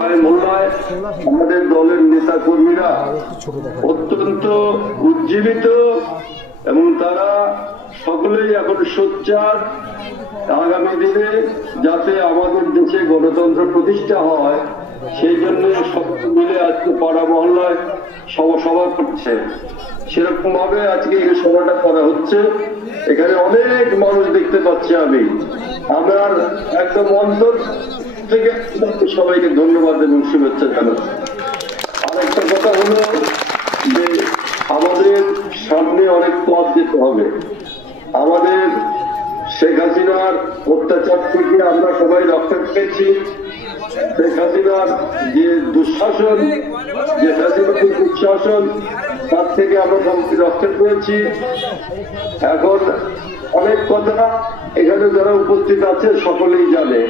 মোল্লায় আমাদের দলের নেতা কর্মীরা অত্যন্ত উজ্জীবিত এবং তারা সকলেই এখন সোচ্চার আগামী দিনে যাতে আমাদের দেশে গণতন্ত্র প্রতিষ্ঠা হয় সেই জন্য সকলে মিলে আজকে পাড়া মহল্লায় সভা করছে। সেরকম ভাবে আজকে এই সভাটা করা হচ্ছে। এখানে অনেক মানুষ দেখতে পাচ্ছি আমি। আমার একদম অন্তর থেকে সবাইকে ধন্যবাদ এবং শুভেচ্ছা জানাচ্ছি। আরেকটা কথা হলো যে আমাদের সামনে অনেক পথ যেতে হবে। আমাদের শেখ হাসিনার অত্যাচার থেকে আমরা সবাই রক্ষা পেয়েছি। শেখ হাসিনার যে দুঃশাসন, যে ফ্যাসিবাদী দুঃশাসন, তার থেকে আমরা সবাই রক্ষা পেয়েছি। এখন অনেক কথা এখানে যারা উপস্থিত আছে সকলেই জানে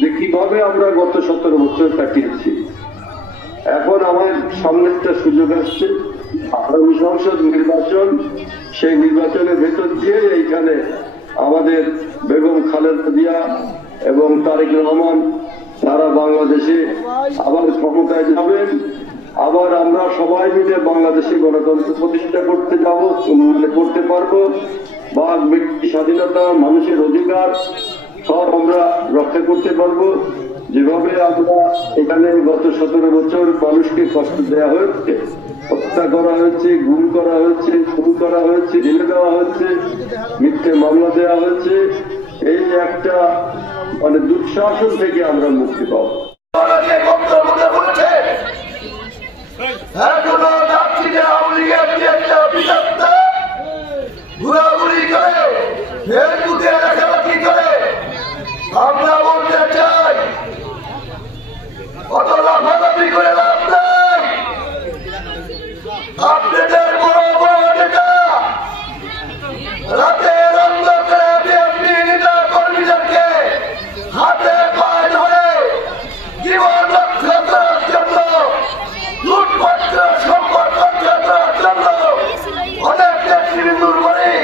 যে কিভাবে আমরা গত 17 বছর কাটিয়েছি। এখন আমার সামনে একটা সুযোগ আসছে, আগামী সংসদ নির্বাচন। সেই নির্বাচনের ভেতর দিয়ে এইখানে আমাদের বেগম খালেদা জিয়া এবং তারেক রহমান সারা বাংলাদেশে আবার ক্ষমতায় যাবেন। আবার আমরা সবাই মিলে বাংলাদেশে গণতন্ত্র প্রতিষ্ঠা করতে পারবো। বাক ব্যক্তি স্বাধীনতা, মানুষের অধিকার সব আমরা রক্ষা করতে পারবো। যেভাবে আমরা এখানে গত 17 বছর মানুষকে কষ্ট দেওয়া হয়েছে, হত্যা করা হয়েছে, গুম করা হয়েছে, খুন করা হয়েছে, জেলে দেওয়া হয়েছে, মিথ্যে মামলা দেওয়া হয়েছে, এই একটা দুঃশাসন থেকে আমরা মুক্তি পাবো। ঘোরাঘুরি করে ফেসবুকে লেখালেখি করে আমরা বলতে চাই কত লাফালাফি করে লাভ নাই। আপনাদের বড় বড় নেতা রাতের অন্ধকারে বিএনপি নেতা কর্মীদেরকে হাতে পায়ে ধরে জীবন রক্ষা করার জন্য, লুটপাট সম্পদ রক্ষা করার জন্য অনেক নেতৃবৃন্দুর বাড়ি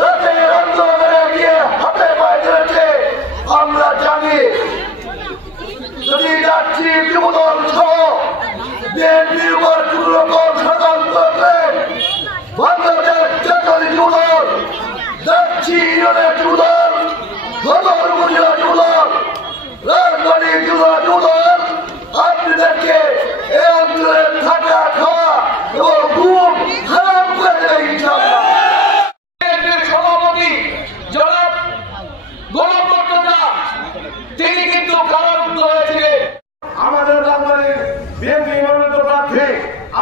রাতের অন্ধকারে গিয়ে হাতে পায়ে ধরেছে। আমরা জানি যদি যাচ্ছি যুবদল সহ বিএনপির উপর কোন রকম ষড়যন্ত্র করে বাংলাদেশ জাতীয় যুবদল, যাচ্ছি ইউনিয়নের যুবদল, সদর উপজেলা যুবদল, রাজবাড়ী জেলা যুবদল আপনাদেরকে এই অঞ্চলে থাকা, খাওয়া এবং ঘুম হারাম করে দেবে ইনশাআল্লাহ। সভাপতি জনাব গণপ্রজ্ঞতা তিনি কিন্তু কারারুদ্ধ হয়েছিলেন। আমাদের রাজবাড়ীর বিএনপি মনোনীত প্রার্থী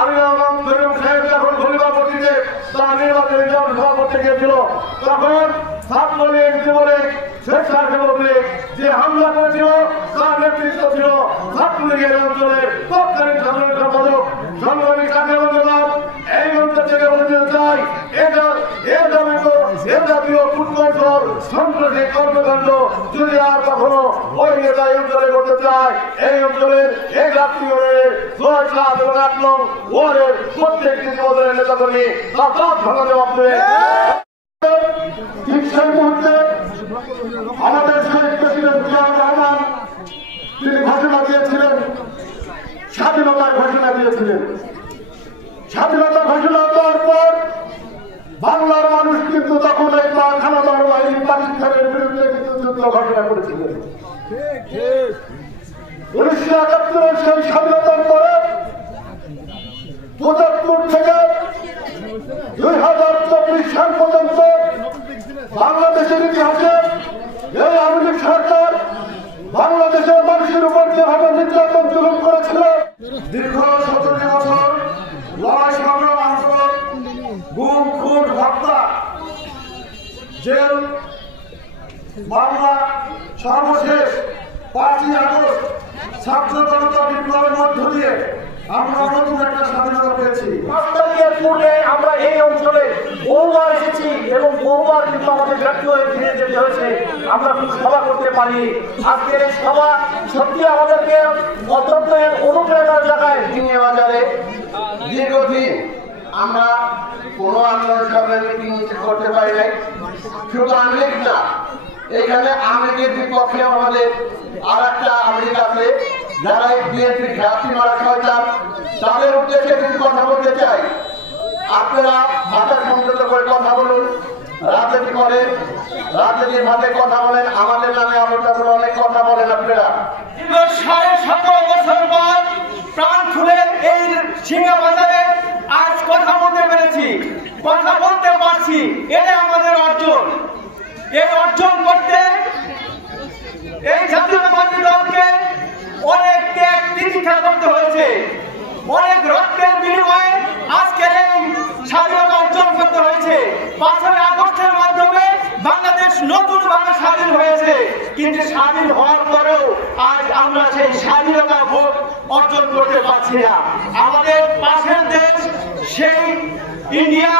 আমিনুল আলম বেগম সাহেব যখন সভাপতিতে তার নির্বাচনী সভা করতে গিয়েছিল, তখন ছাত্রলীগ, যুবলীগ, স্বেচ্ছাসেবক লীগ যে হামলা করেছিল তার নেতৃত্ব ছিল ছাত্রলীগের অঞ্চলের তৎকালীন সাধারণ সম্পাদক সংগ্রামী কাদের জনাব। এই মঞ্চ থেকে বলতে চাই এ জাতীয় কূটকৌশল সন্ত্রাসী কর্মকাণ্ড যদি আর কখনো ওই নেতা এই অঞ্চলে করতে চায়, এই অঞ্চলের এই রাত্রিগণের 6 ক্লাস এবং 8 নং ওয়ার্ডের প্রত্যেকটি যুবদলের নেতা কর্মী তার দাঁত ভাঙা জবাব দেবে। ঠিক সেই মুহূর্তে আমাদের শহীদ প্রেসিডেন্ট জিয়াউর রহমান তিনি ঘোষণা দিয়েছিলেন, স্বাধীনতার ঘোষণা দিয়েছিলেন। স্বাধীনতা ঘোষণা দেওয়ার পর বাংলার মানুষ কিন্তু তখন এই খানাদার বাহিনী পাকিস্তানের বিরুদ্ধে কিন্তু যুদ্ধ ঘোষণা করেছিলেন। 1971 সেই স্বাধীনতার পরে 75 থেকে 2024 সাল পর্যন্ত বাংলাদেশের ইতিহাসে এই আওয়ামী লীগ সরকার বাংলাদেশের মানুষের উপর যেভাবে নির্যাতন জুলুম করেছিল, দীর্ঘ 17 বছর লড়াই সংগ্রাম, আন্দোলন, গুম, খুন, হত্যা, জেল, মামলা, সর্বশেষ 5ই আগস্ট ছাত্র জনতা বিপ্লবের মধ্য দিয়ে আমরা নতুন একটা স্বাধীনতা পেয়েছি। পূর্বে আমরা এই অঞ্চলে বহুবার এসেছি এবং বহুবার কিন্তু আমাদের ব্যর্থ হয়ে ফিরে যেতে হয়েছে। আমরা খুব সভা করতে পারি। আজকের এই সভা সত্যি আমাদেরকে অত্যন্ত অনুপ্রেরণার জায়গায় নিয়ে বাজারে। দীর্ঘদিন আমরা কোনো আন্দোলন সভায় মিটিং করতে পারি নাই। শুধু আমেরিক না, এখানে আমেরিকার বিপক্ষে আমাদের আর একটা আমেরিকা আছে যারা এই বিএনপি ঘাটি মারা শয়তান তাদের উদ্দেশ্যে কিছু কথা বলতে চাই। আপনারা মাথা সংযত করে কথা বলুন, রাজনীতি করেন, রাজনীতির মাঠে কথা বলেন, আমাদের নামে আমরা অনেক কথা বলেন। আপনারা 17.5 বছর পর প্রাণ খুলে এই সিংহা বাজারে আজ কথা বলতে পেরেছি, কথা বলতে পারছি, এটা আমাদের অর্জন। এই অর্জন করতে এই জাতীয়তাবাদী দলকে অনেক ত্যাগ তিতিক্ষা করতে হয়েছে, অনেক রক্তের বিনিময়ে আজকের এই স্বাধীনতা অর্জন করতে হয়েছে। 5ই আগস্টের মাধ্যমে বাংলাদেশ নতুন ভাবে স্বাধীন হয়েছে, কিন্তু স্বাধীন হওয়ার পরেও আজ আমরা সেই স্বাধীনতা ভোগ অর্জন করতে পারছি না। আমাদের পাশের দেশ সেই ইন্ডিয়া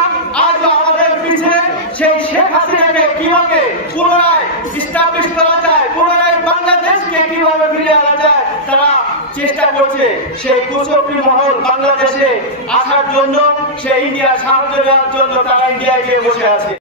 আজ আমাদের পিছনে, সেই শেখ হাসিনাকে কিভাবে পুনরায় স্টাবলিশ করা যায়, পুনরায় বাংলাদেশকে কিভাবে ফিরিয়ে আনা যায় তারা চেষ্টা করছে। সেই কুচক্রী মহল বাংলাদেশে আসার জন্য, সেই ইন্ডিয়ার সাহায্য নেওয়ার জন্য তারা ইন্ডিয়ায় গিয়ে বসে আছে।